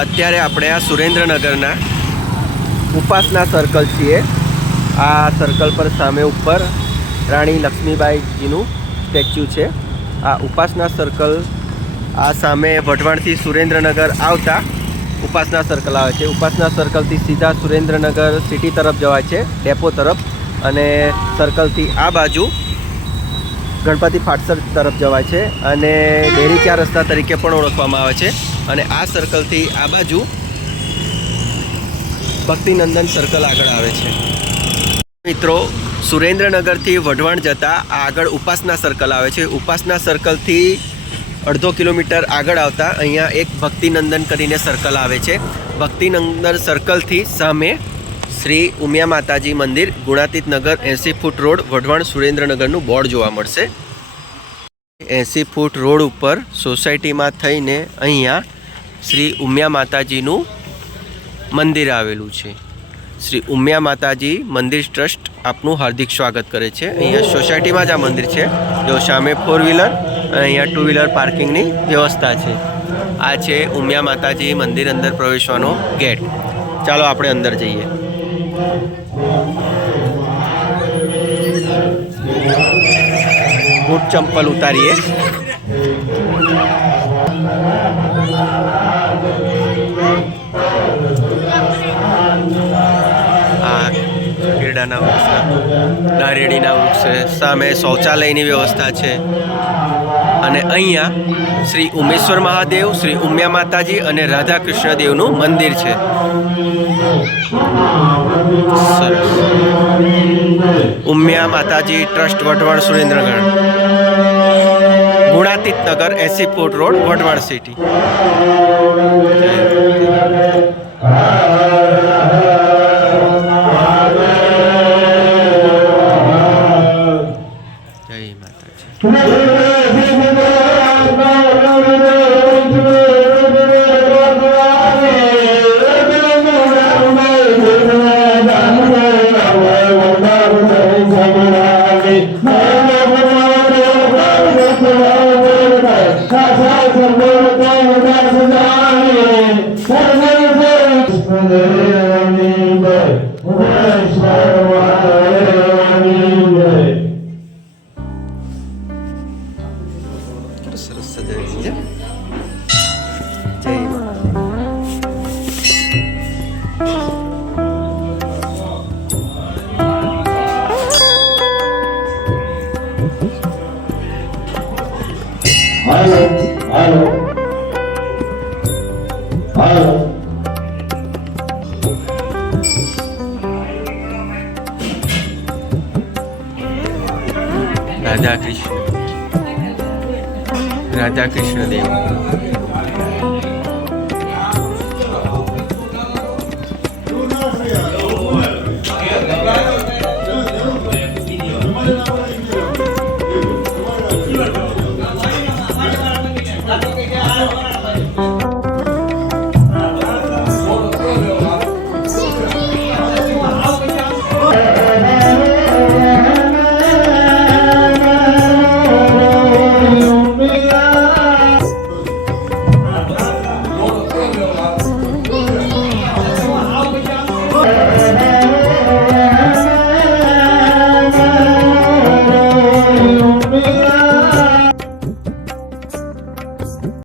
અત્યારે આપણે આ સુરેન્દ્રનગરના ઉપાસના સર્કલ છીએ। આ સર્કલ પર સામે ઉપર રાણી લક્ષ્મીબાઈજીનું સ્ટેચ્યુ છે। આ ઉપાસના સર્કલ આ સામે વઢવાણથી સુરેન્દ્રનગર આવતા ઉપાસના સર્કલ આવે છે। ઉપાસના સર્કલથી સીધા સુરેન્દ્રનગર સિટી તરફ જવાય છે, ડેપો તરફ, અને સર્કલથી આ બાજુ ગણપતિ ફાટસર તરફ જવાય છે અને ડેરીચા રસ્તા તરીકે પણ ઓળખવામાં આવે છે। અને આ સર્કલથી આ બાજુ ભક્તિનંદન સર્કલ આગળ આવે છે। મિત્રો, સુરેન્દ્રનગરથી વઢવાણ જતા આગળ ઉપાસના સર્કલ આવે છે। ઉપાસના સર્કલથી અડધો કિલોમીટર આગળ આવતા અહીંયા એક ભક્તિનંદન કરીને સર્કલ આવે છે। ભક્તિનંદન સર્કલથી સામે શ્રી ઉમિયા માતાજી મંદિર, ગુણાતીત નગર, 80 ફૂટ રોડ, વઢવાણ, સુરેન્દ્રનગરનું બોર્ડ જોવા મળશે। 80 ફૂટ રોડ ઉપર સોસાયટીમાં થઈને અહીંયા શ્રી ઉમિયા માતાજીનું મંદિર આવેલું છે। શ્રી ઉમિયા માતાજી મંદિર ટ્રસ્ટ આપનું હાર્દિક સ્વાગત કરે છે। અહીંયા સોસાયટીમાં જ આ મંદિર છે। જો સામે 4 વ્હીલર અને અહીંયા 2 વ્હીલર પાર્કિંગની વ્યવસ્થા છે। આ છે ઉમિયા માતાજી મંદિર અંદર પ્રવેશવાનો ગેટ। ચાલો આપણે અંદર જઈએ। બૂટ ચંપલ ઉતારીએ। આ કેળાના વૃક્ષ, નારિયેળીના વૃક્ષ છે। સામે શૌચાલયની વ્યવસ્થા છે અને અહીંયા શ્રી ઉમેશ્વર મહાદેવ, શ્રી ઉમિયા માતાજી અને રાધા કૃષ્ણ દેવનું મંદિર છે। સરસ। ઉમિયા માતાજી ટ્રસ્ટ, વઢવાણ, સુરેન્દ્રનગર, ગુણાતીત નગર, 80 ફૂટ રોડ, વઢવાણ સિટી। જય માતાજી। સરસ સજાવી છે। જય રાધા કૃષ્ણ દેવ।